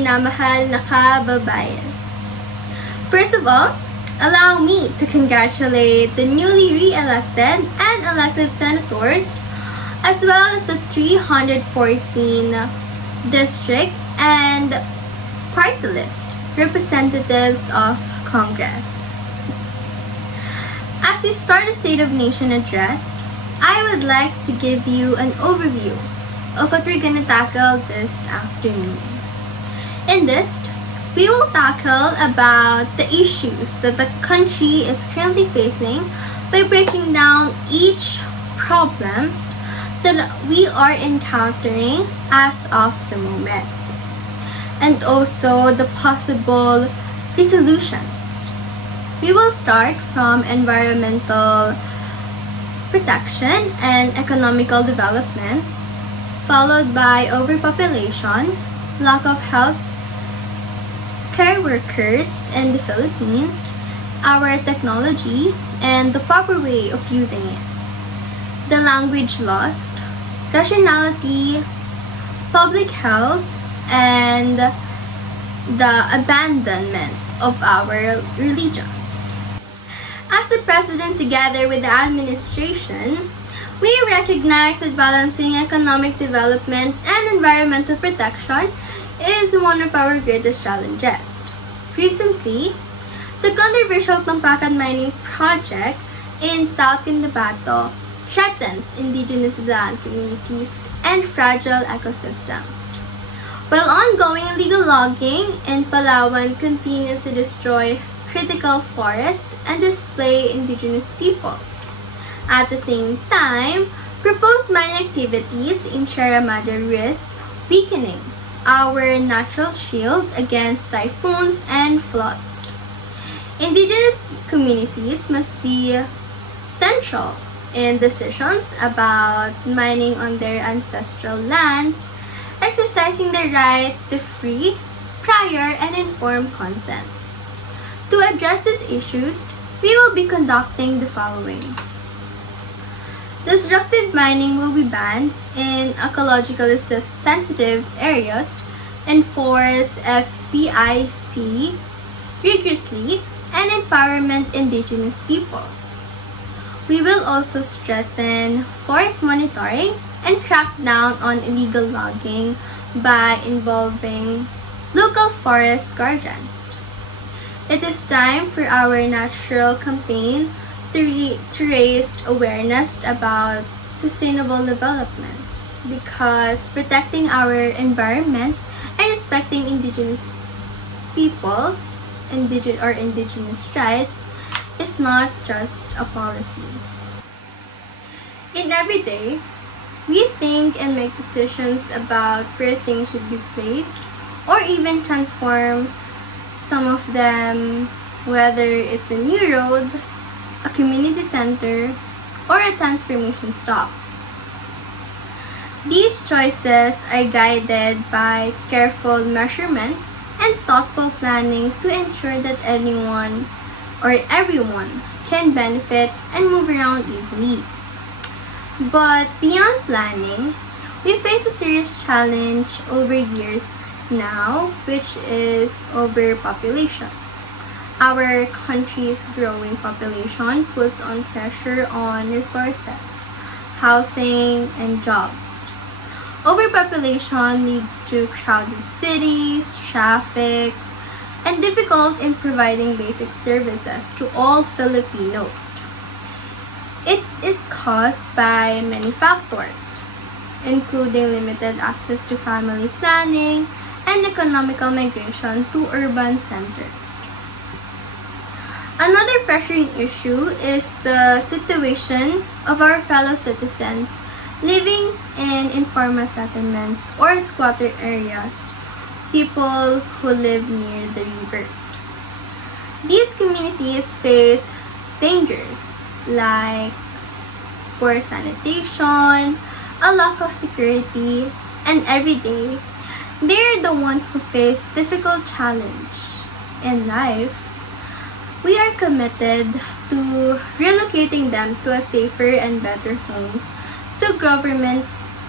minamahal na kababayan. First of all, allow me to congratulate the newly re-elected and elected senators, as well as the 314 district and party list representatives of Congress. As we start the State of Nation address, I would like to give you an overview of what we're gonna tackle this afternoon. In this, we will tackle about the issues that the country is currently facing by breaking down each problems that we are encountering as of the moment, and also the possible resolutions. We will start from environmental protection and economical development, followed by overpopulation, lack of health care workers in the Philippines, our technology, and the proper way of using it, the language lost, rationality, public health, and the abandonment of our religions. As the President, together with the administration, we recognize that balancing economic development and environmental protection is one of our greatest challenges. Recently, the controversial Tampakan mining project in South Cotabato threatens indigenous land communities and fragile ecosystems, while ongoing illegal logging in Palawan continues to destroy critical forests and displace indigenous peoples. At the same time, proposed mining activities in Sierra Madre risk weakening our natural shield against typhoons and floods. Indigenous communities must be central in decisions about mining on their ancestral lands, exercising their right to free, prior, and informed consent. To address these issues, we will be conducting the following. Destructive mining will be banned in ecologically sensitive areas, enforce FPIC rigorously, and empowerment indigenous peoples. We will also strengthen forest monitoring and crack down on illegal logging by involving local forest guardians. It is time for our natural campaign to raise awareness about sustainable development, because protecting our environment and respecting indigenous people or indigenous rights is not just a policy. In every day, we think and make decisions about where things should be placed, or even transform some of them, whether it's a new road, a community center, or a transformation stop. These choices are guided by careful measurement and thoughtful planning to ensure that anyone or everyone can benefit and move around easily. But beyond planning, we face a serious challenge over years now, which is overpopulation. Our country's growing population puts on pressure on resources, housing, and jobs. Overpopulation leads to crowded cities, traffic, and difficulty in providing basic services to all Filipinos. It is caused by many factors, including limited access to family planning and economical migration to urban centers. Another pressuring issue is the situation of our fellow citizens living in informal settlements or squatter areas, people who live near the rivers. These communities face danger like poor sanitation, a lack of security, and every day, they're the ones who face difficult challenge in life. We are committed to relocating them to a safer and better homes through government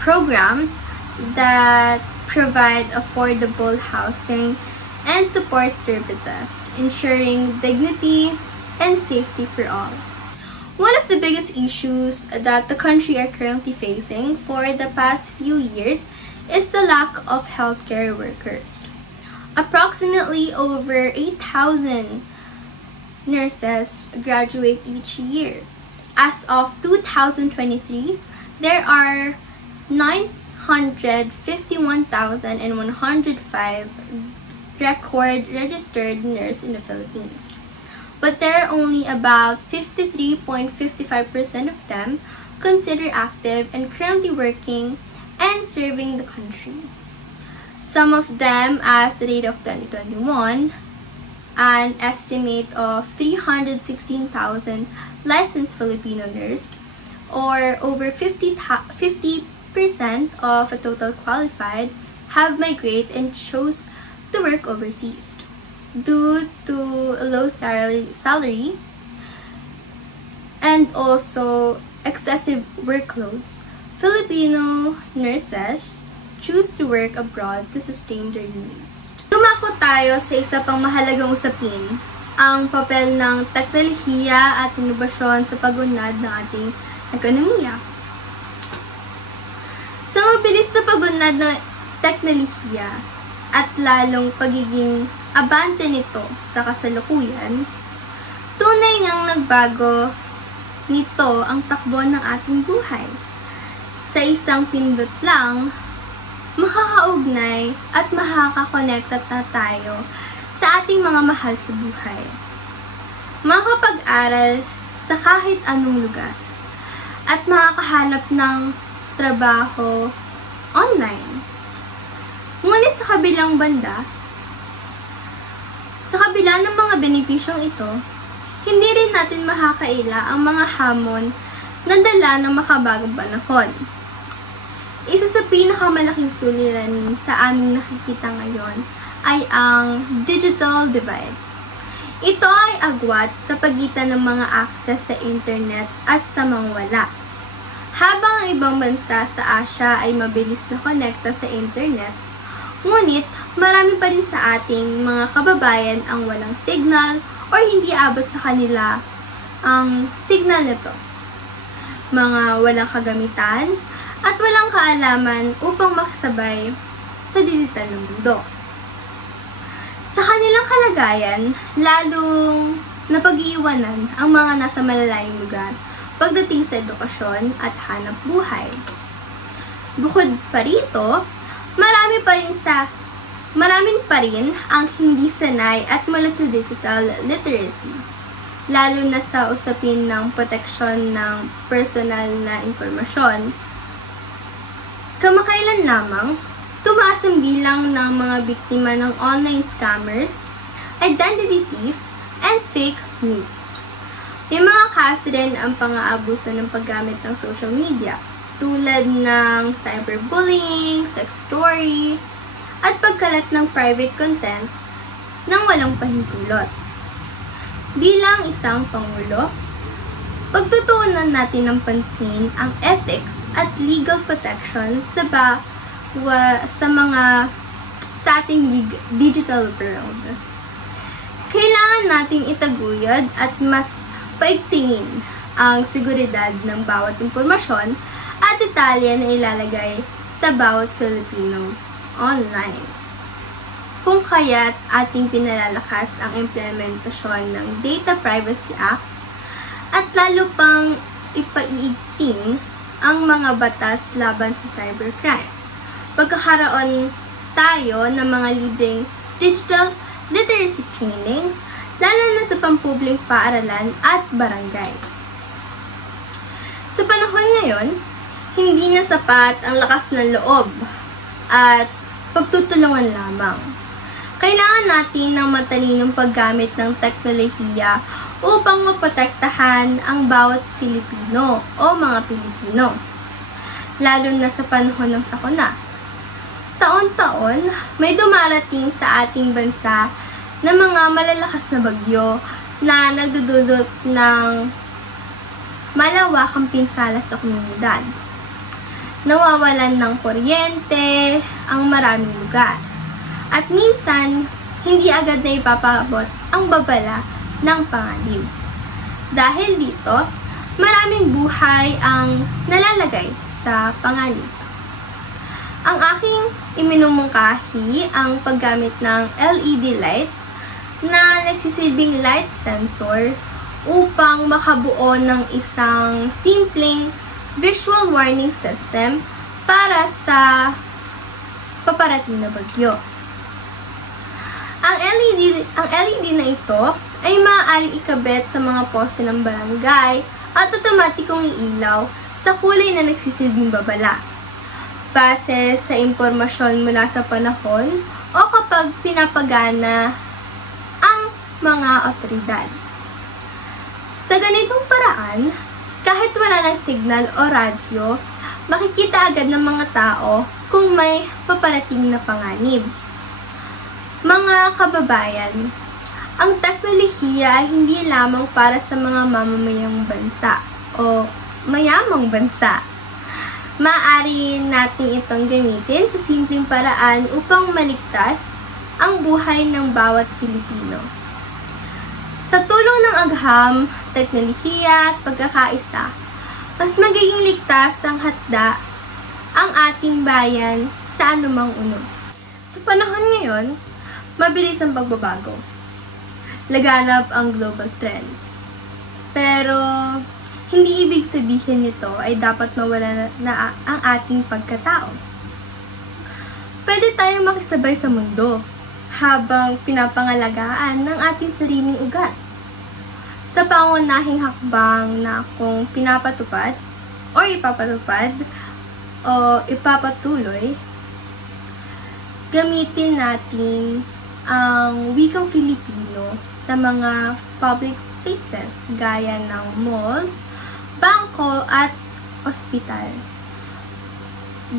programs that provide affordable housing and support services, ensuring dignity and safety for all. One of the biggest issues that the country are currently facing for the past few years is the lack of healthcare workers. Approximately over 8,000 nurses graduate each year. As of 2023, there are 951,105 registered nurses in the Philippines. But there are only about 53.55% of them considered active and currently working and serving the country. Some of them, as the date of 2021, an estimate of 316,000 licensed Filipino nurses, or over 50% of a total qualified, have migrated and chose to work overseas. Due to low salary and also excessive workloads, Filipino nurses choose to work abroad to sustain their needs. Dumako tayo sa isa pang mahalagang usapin, ang papel ng teknolohiya at inobasyon sa pag-unlad ng ating ekonomiya. Sa mabilis na pag-unlad ng teknolohiya at lalong pagiging abante nito sa kasalukuyan, tunay ngang nagbago nito ang takbo ng ating buhay. Sa isang pindot lang, makakaugnay at makakakonekta na tayo sa ating mga mahal sa buhay. Makakapag-aral sa kahit anong lugar at makakahanap ng trabaho online. Ngunit sa kabilang banda, sa kabila ng mga benepisyong ito, hindi rin natin makakaila ang mga hamon na dala ng makabagong panahon. Isa sa pinakamalaking suliranin sa aming nakikita ngayon ay ang digital divide. Ito ay agwat sa pagitan ng mga access sa internet at sa mga wala. Habang ang ibang bansa sa Asia ay mabilis na konekta sa internet, ngunit marami pa rin sa ating mga kababayan ang walang signal o hindi abot sa kanila ang signal nito. Mga walang kagamitan at walang kaalaman upang makasabay sa digital na mundo. Sa kanilang kalagayan, lalong napag-iiwanan ang mga nasa malalayong lugar pagdating sa edukasyon at hanap buhay. Bukod pa rito, maraming pa rin ang hindi sanay at mulat sa digital literacy, lalo na sa usapin ng proteksyon ng personal na impormasyon. Kamakailan lamang, tumaas ang bilang ng mga biktima ng online scammers, identity thief, and fake news. May mga kaso din ang pang-aabuso ng paggamit ng social media, tulad ng cyberbullying, sextortion, at pagkalat ng private content nang walang pahintulot. Bilang isang pangulo, pagtutuunan natin ng pansin ang ethics at legal protection sa ating digital world. Kailangan nating itaguyod at mas paigtingin ang seguridad ng bawat impormasyon at detalye na ilalagay sa bawat Filipino online. Kung kaya't ating pinalalakas ang implementasyon ng Data Privacy Act at lalo pang ipaiigting ang mga batas laban sa cybercrime. Pagkakaroon tayo ng mga libreng digital literacy trainings, lalo na sa pampublikong paaralan at barangay. Sa panahon ngayon, hindi na sapat ang lakas ng loob at pagtutulungan lamang. Kailangan natin ng matalinong paggamit ng teknolohiya upang maprotektahan ang bawat Pilipino o mga Pilipino, lalo na sa panahon ng sakuna. Taon-taon, may dumarating sa ating bansa na mga malalakas na bagyo na nagdudulot ng malawakang pinsala sa komunidad. Nawawalan ng kuryente, ang maraming lugar. At minsan, hindi agad na ipapaabot ang babala ng panganib. Dahil dito, maraming buhay ang nalalagay sa panganib. Ang aking iminumungkahi ang paggamit ng LED lights na nagsisilbing light sensor upang makabuo ng isang simpleng visual warning system para sa paparating na bagyo. Ang LED na ito ay maaaring ikabit sa mga poste ng barangay at otomatikong iilaw sa kulay na nagsisilbing babala. Base sa impormasyon mula sa panahon o kapag pinapagana ang mga otoridad. Sa ganitong paraan, kahit wala ng signal o radyo, makikita agad ng mga tao kung may paparating na panganib. Mga kababayan, ang teknolohiya ay hindi lamang para sa mga mamamayang bansa o mayamang bansa. Maaari natin itong gamitin sa simpleng paraan upang maligtas ang buhay ng bawat Pilipino. Sa tulong ng agham, teknolohiya at pagkakaisa, mas magiging ligtas ang hatda ang ating bayan sa anumang unos. Sa panahon ngayon, mabilis ang pagbabago. Laganap ang global trends. Pero, hindi ibig sabihin nito ay dapat mawala na ang ating pagkatao. Pwede tayong makisabay sa mundo habang pinapangalagaan ng ating sariling ugat. Sa pangunahing hakbang na kung pinapatupad o ipapatupad o ipapatuloy, gamitin natin ang wikang Filipino sa mga public places gaya ng malls, bangko at ospital.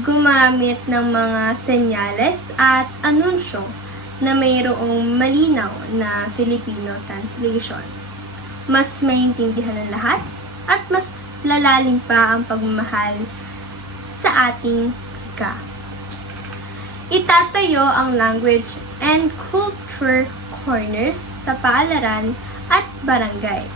Gumamit ng mga senyales at anunsyo na mayroong malinaw na Filipino translation. Mas maintindihan ng lahat at mas lalalim pa ang pagmamahal sa ating wika. Itatayo ang language and culture corners sa paaralan at barangay.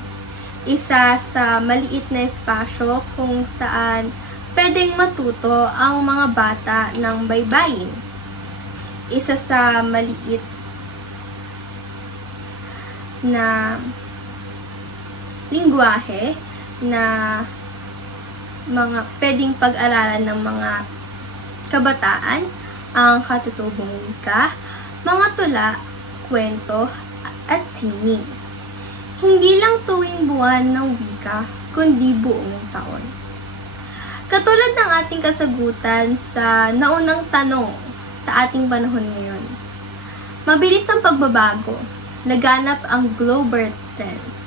Isa sa maliit na espasyo kung saan pwedeng matuto ang mga bata ng baybayin. Isa sa maliit na lingwahe na mga pwedeng pag-aralan ng mga kabataan, ang katutubong wika, mga tula, kwento, at sining. Hindi lang tuwing buwan ng wika, kundi buong taon. Katulad ng ating kasagutan sa naunang tanong sa ating panahon ngayon, mabilis ang pagbabago, laganap ang global trends.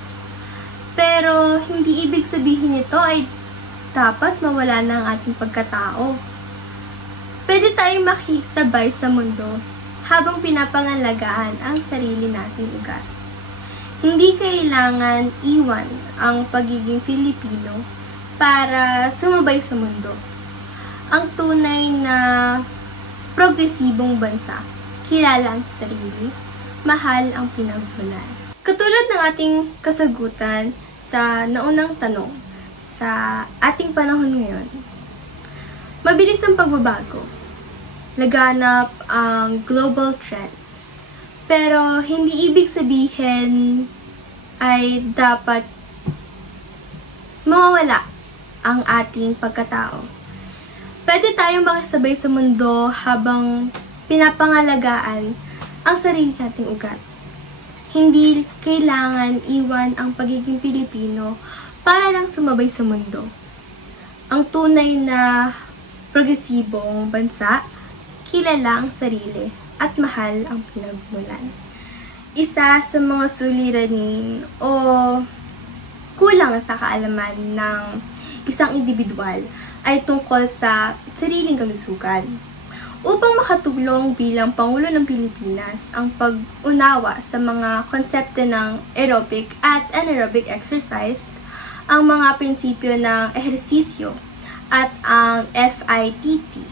Pero hindi ibig sabihin nito ay dapat mawala na ang ating pagkatao. Pwede tayong makisabay sa mundo habang pinapangalagaan ang sarili nating ugat. Hindi kailangan iwan ang pagiging Filipino para sumabay sa mundo. Ang tunay na progresibong bansa, kilala ang sarili, mahal ang pinagmulan. Katulad ng ating kasagutan sa naunang tanong sa ating panahon ngayon, mabilis ang pagbabago. Laganap ang global trends. Pero hindi ibig sabihin ay dapat mawawala ang ating pagkatao. Pwede tayong makisabay sa mundo habang pinapangalagaan ang sarili nating ugat. Hindi kailangan iwan ang pagiging Pilipino para lang sumabay sa mundo. Ang tunay na progresibong bansa, kilala ang sarili at mahal ang pinagmulan. Isa sa mga suliranin o kulang sa kaalaman ng isang individual ay tungkol sa sariling kalusugan. Upang makatulong bilang Pangulo ng Pilipinas ang pag-unawa sa mga konsepto ng aerobic at anaerobic exercise, ang mga prinsipyo ng ehersisyo at ang FITT,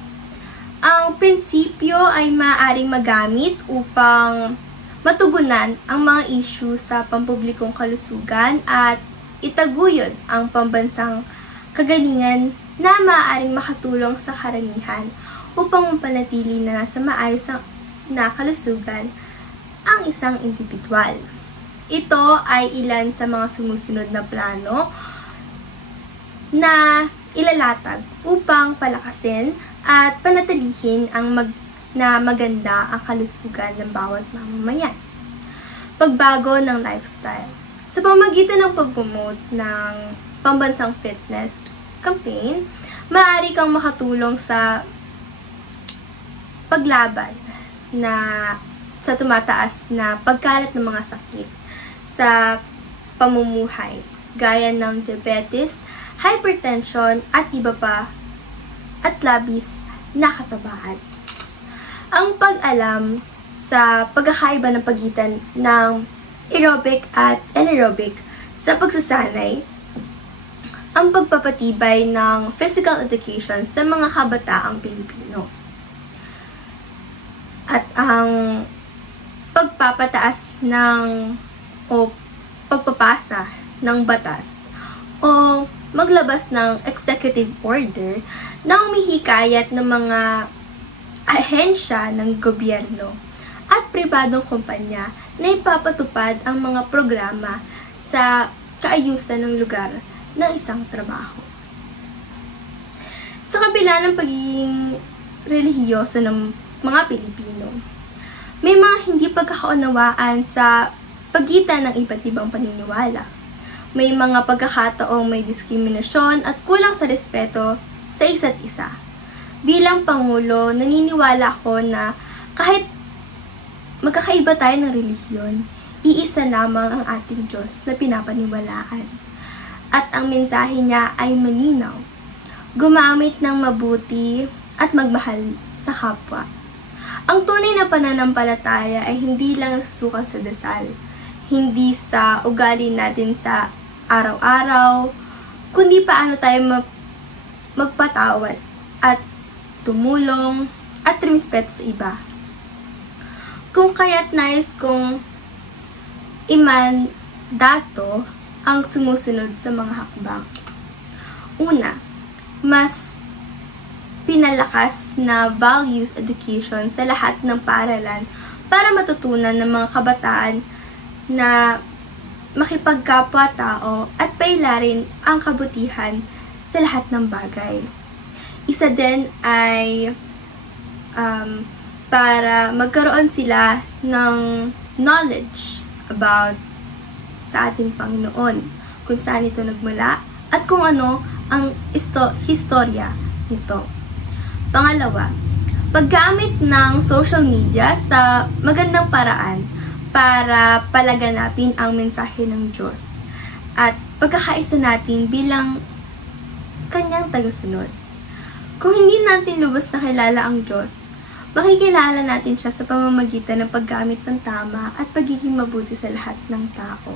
Ang prinsipyo ay maaaring magamit upang matugunan ang mga issue sa pampublikong kalusugan at itaguyod ang pambansang kagalingan na maaaring makatulong sa karamihan upang mapanatili na nasa maayos na kalusugan ang isang individual. Ito ay ilan sa mga sumusunod na plano na ilalatag upang palakasin at panatilihin ang maganda ang kalusugan ng bawat mamamayan. Pagbago ng lifestyle. Sa pamamagitan ng pag-promote ng pambansang fitness campaign, maaari kang makatulong sa paglaban sa tumataas na pagkalat ng mga sakit sa pamumuhay, gaya ng diabetes, hypertension, at iba pa, at labis na katabaan. Ang pag-alam sa pagkakaiba ng pagitan ng aerobic at anaerobic sa pagsasanay, ang pagpapatibay ng physical education sa mga kabataang Pilipino, at ang pagpapataas o pagpapasa ng batas o maglabas ng executive order na humihikayat ng mga ahensya ng gobyerno at pribadong kumpanya na ipapatupad ang mga programa sa kaayusan ng lugar ng isang trabaho. Sa kabila ng pagiging relihiyoso ng mga Pilipino, may mga hindi pagkakaunawaan sa pagitan ng iba't ibang paniniwala. May mga pagkakataong may diskriminasyon at kulang sa respeto sa isa't isa. Bilang Pangulo, naniniwala ako na kahit magkakaiba tayo ng relihiyon, iisa lamang ang ating Diyos na pinapaniwalaan. At ang mensahe niya ay malinaw. Gumamit ng mabuti at magmahal sa kapwa. Ang tunay na pananampalataya ay hindi lang susukat sa dasal, hindi sa ugali natin sa araw-araw, kundi paano tayo magpatawad at tumulong at rumispeto sa iba. Kung kaya't nais kong imandato ang sumusunod sa mga hakbang. Una, mas pinalakas na values education sa lahat ng paaralan para matutunan ng mga kabataan na makipagkapwa-tao at pailarin ang kabutihan sa lahat ng bagay. Isa din ay para magkaroon sila ng knowledge about sa ating Panginoon, kung saan ito nagmula at kung ano ang historya nito. Pangalawa, paggamit ng social media sa magandang paraan para palaganapin ang mensahe ng Diyos at pagkakaisa natin bilang kanyang tagasunod. Kung hindi natin lubos na kilala ang Diyos, makikilala natin siya sa pamamagitan ng paggamit ng tama at pagiging mabuti sa lahat ng tao.